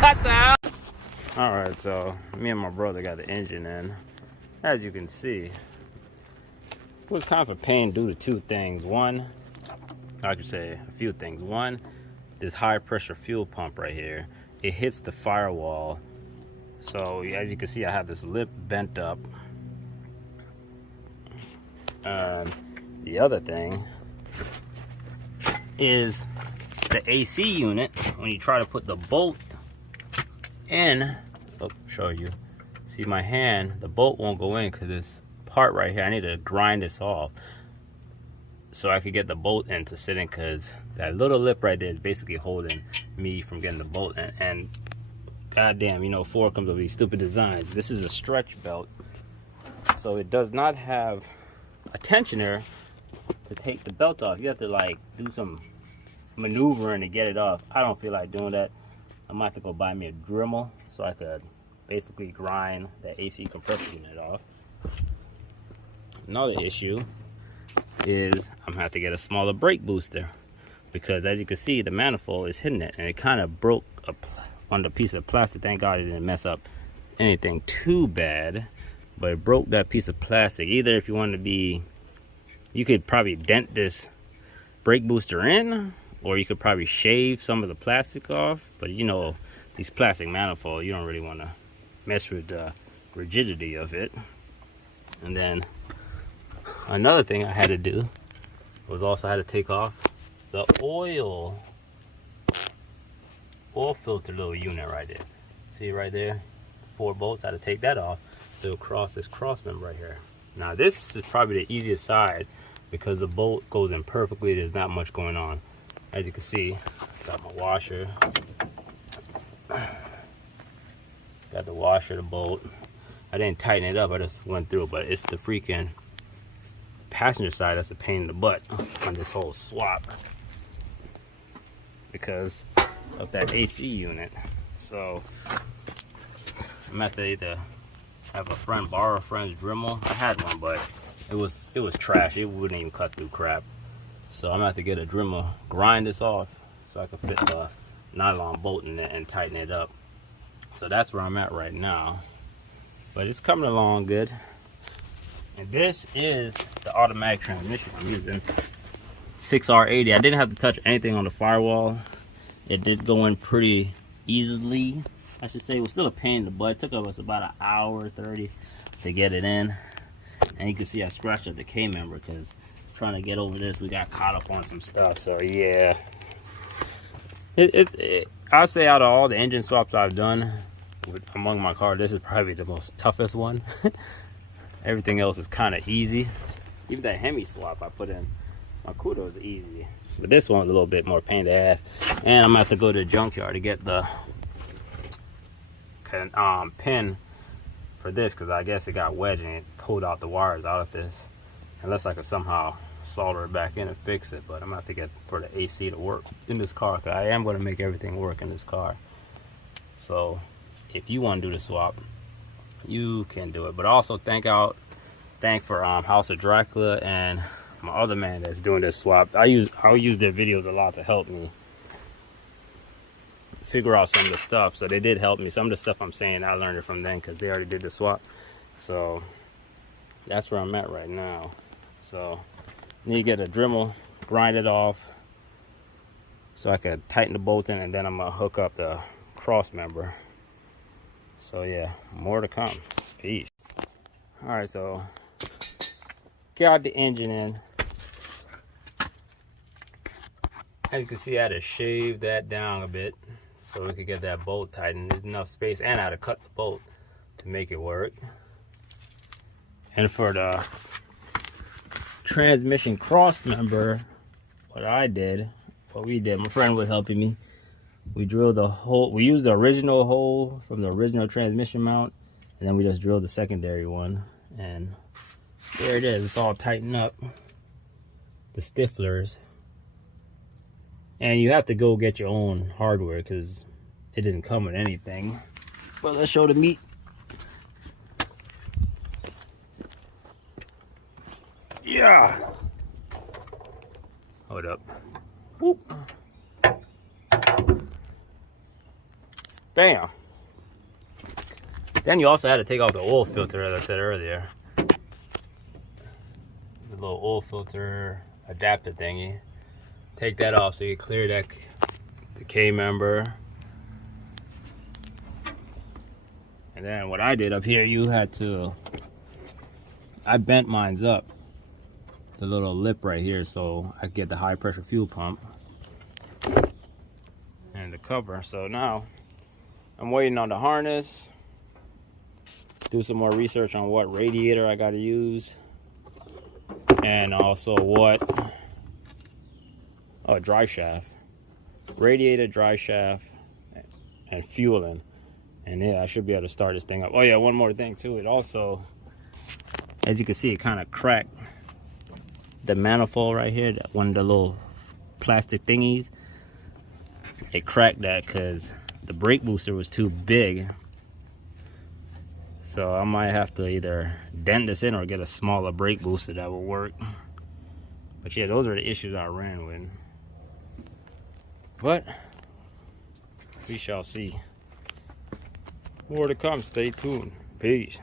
What the hell? Alright, so me and my brother got the engine in. As you can see, it was kind of a pain due to two things. One, I could say a few things. One, this high pressure fuel pump right here, it hits the firewall. So as you can see, I have this lip bent up. The other thing is the AC unit. When you try to put the bolt in, I'll show you. See my hand, the bolt won't go in because this part right here, I need to grind this off so I could get the bolt in to sit in, because that little lip right there is basically holding me from getting the bolt in. And goddamn, you know, Ford comes with these stupid designs. This is a stretch belt, so it does not have a tensioner to take the belt off. You have to like do some maneuvering to get it off. I don't feel like doing that. I might have to go buy me a Dremel so I could basically grind the AC compressor unit off. Another issue is I'm gonna have to get a smaller brake booster, because as you can see, the manifold is hitting it, and it kind of broke on the piece of plastic. Thank God it didn't mess up anything too bad, but it broke that piece of plastic. Either if you want to be, you could probably dent this brake booster in, or you could probably shave some of the plastic off. But you know, these plastic manifolds, you don't really want to mess with the rigidity of it. And then another thing I had to do was also I had to take off the oil filter little unit right there. See right there, 4 bolts. I had to take that off so it'll cross this cross member right here. Now this is probably the easiest side because the bolt goes in perfectly. There's not much going on. As you can see, got my washer, got the washer, the bolt. I didn't tighten it up, I just went through it, but it's the freaking passenger side that's a pain in the butt on this whole swap because of that AC unit. So I'm at the either have a friend borrow a friend's Dremel. I had one, but it was trash. It wouldn't even cut through crap. So I'm gonna have to get a Dremel, grind this off so I can fit the nylon bolt in there and tighten it up. So that's where I'm at right now, but it's coming along good. And this is the automatic transmission I'm using, 6R80. I didn't have to touch anything on the firewall. It did go in pretty easily, I should say. It was still a pain in the butt. It took us about an hour 30 to get it in. And you can see I scratched up the K member because trying to get over this, we got caught up on some stuff. So yeah, I'll say out of all the engine swaps I've done among my car, this is probably the most toughest one. Everything else is kind of easy. Even that Hemi swap I put in my Kudo is easy, but this one's a little bit more pain in the ass. And I'm gonna have to go to the junkyard to get the pin for this, because I guess it got wedged and it pulled out the wires out of this, unless I could somehow solder it back in and fix it. But I'm gonna have to get for the AC to work in this car, because I am going to make everything work in this car. So if you want to do the swap, you can do it. But also thank for House of Dracula and my other man that's doing this swap. I'll use their videos a lot to help me figure out some of the stuff. So they did help me. Some of the stuff I'm saying, I learned it from them because they already did the swap. So that's where I'm at right now. So need to get a Dremel, grind it off so I can tighten the bolt in, and then I'm gonna hook up the cross member. So yeah, more to come. Peace. All right, so got the engine in. As you can see, I had to shave that down a bit so we could get that bolt tightened. There's enough space, and I had to cut the bolt to make it work. And for the transmission cross member, what we did, my friend was helping me. We drilled the hole. We used the original hole from the original transmission mount, and then we just drilled the secondary one, and there it is. It's all tightened up, the stiflers. And you have to go get your own hardware because it didn't come with anything. But let's show the meat. Yeah. Hold up. Whoop. Bam. Then you also had to take off the oil filter, as I said earlier. The little oil filter adapter thingy. Take that off so you clear that the K member. And then what I did up here, I bent mine's up, the little lip right here, so I get the high pressure fuel pump and the cover. So now I'm waiting on the harness, do some more research on what radiator I got to use, and also drive shaft, radiator, drive shaft, and fueling. And yeah, I should be able to start this thing up. Oh yeah, one more thing too. It also, as you can see, it kind of cracked the manifold right here, one of the little plastic thingies. It cracked that because the brake booster was too big. So I might have to either dent this in or get a smaller brake booster that will work. But yeah, those are the issues I ran with. But we shall see. More to come. Stay tuned. Peace.